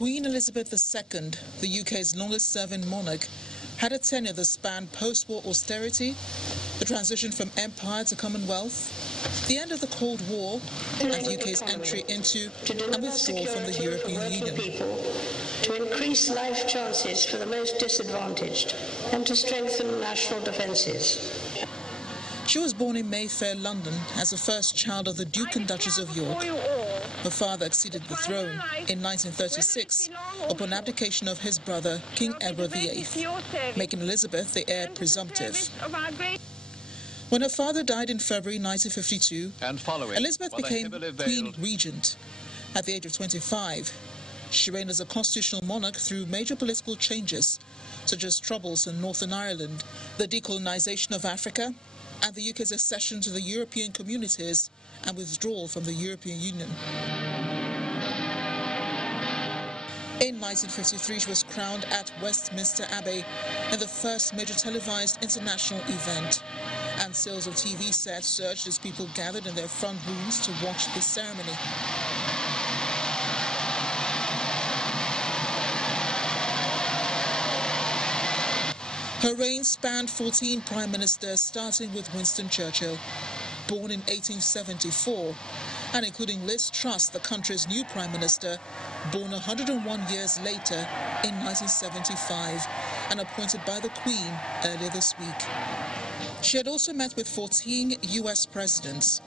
Queen Elizabeth II, the UK's longest-serving monarch, had a tenure that spanned post-war austerity, the transition from empire to Commonwealth, the end of the Cold War, and the UK's entry into and withdrawal from the European Union. To increase life chances for the most disadvantaged and to strengthen national defences. She was born in Mayfair, London, as the first child of the Duke and Duchess of York. Her father acceded the throne in 1936 upon abdication of his brother, King Edward VIII, making Elizabeth the heir presumptive. When her father died in February 1952, Elizabeth became Queen Regent. At the age of 25, she reigned as a constitutional monarch through major political changes, such as troubles in Northern Ireland, the decolonisation of Africa, and the UK's accession to the European communities and withdrawal from the European Union. In 1953, she was crowned at Westminster Abbey in the first major televised international event, and sales of TV sets surged as people gathered in their front rooms to watch the ceremony. Her reign spanned 14 prime ministers, starting with Winston Churchill, born in 1874, and including Liz Truss, the country's new prime minister, born 101 years later in 1975, and appointed by the Queen earlier this week. She had also met with 14 US presidents.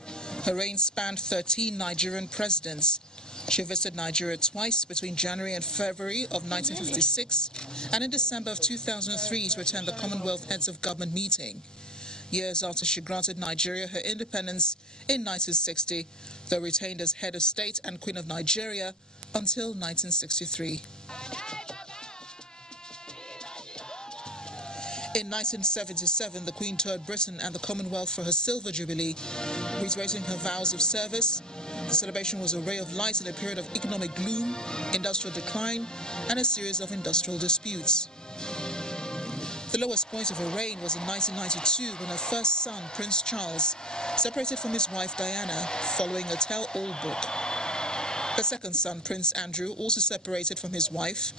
Her reign spanned 13 Nigerian presidents. She visited Nigeria twice between January and February of 1956 and in December of 2003 to attend the Commonwealth Heads of Government meeting. Years after she granted Nigeria her independence in 1960, though retained as head of state and Queen of Nigeria until 1963. In 1977, the Queen toured Britain and the Commonwealth for her Silver Jubilee, reiterating her vows of service. The celebration was a ray of light in a period of economic gloom, industrial decline, and a series of industrial disputes. The lowest point of her reign was in 1992 when her first son, Prince Charles, separated from his wife Diana following a tell-all book. Her second son, Prince Andrew, also separated from his wife,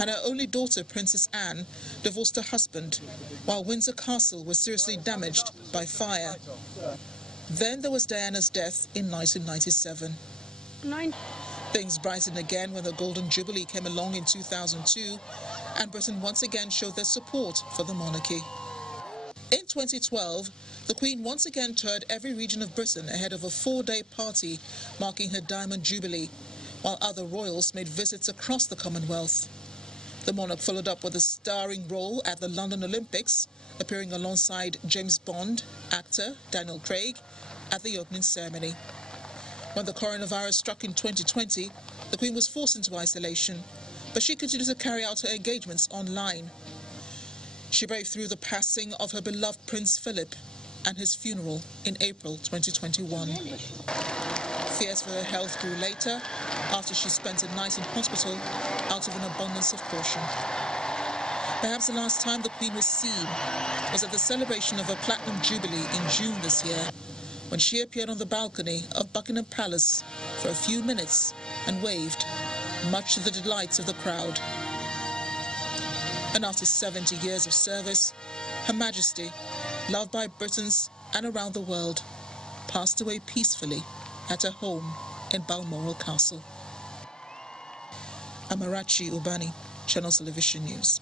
and her only daughter, Princess Anne, divorced her husband, while Windsor Castle was seriously damaged by fire. Then there was Diana's death in 1997. Things brightened again when the Golden Jubilee came along in 2002, and Britain once again showed their support for the monarchy. In 2012, the Queen once again toured every region of Britain ahead of a 4-day party marking her Diamond Jubilee, while other royals made visits across the Commonwealth. The monarch followed up with a starring role at the London Olympics, appearing alongside James Bond actor Daniel Craig at the opening ceremony. When the coronavirus struck in 2020, the Queen was forced into isolation, but she continued to carry out her engagements online. She braved through the passing of her beloved Prince Philip and his funeral in April 2021. Fears for her health grew later after she spent a night in hospital out of an abundance of caution. Perhaps the last time the Queen was seen was at the celebration of her Platinum Jubilee in June this year, when she appeared on the balcony of Buckingham Palace for a few minutes and waved, much to the delights of the crowd. And after 70 years of service, Her Majesty, loved by Britons and around the world, passed away peacefully at her home in Balmoral Castle. Amarachi Ubani, Channels Television News.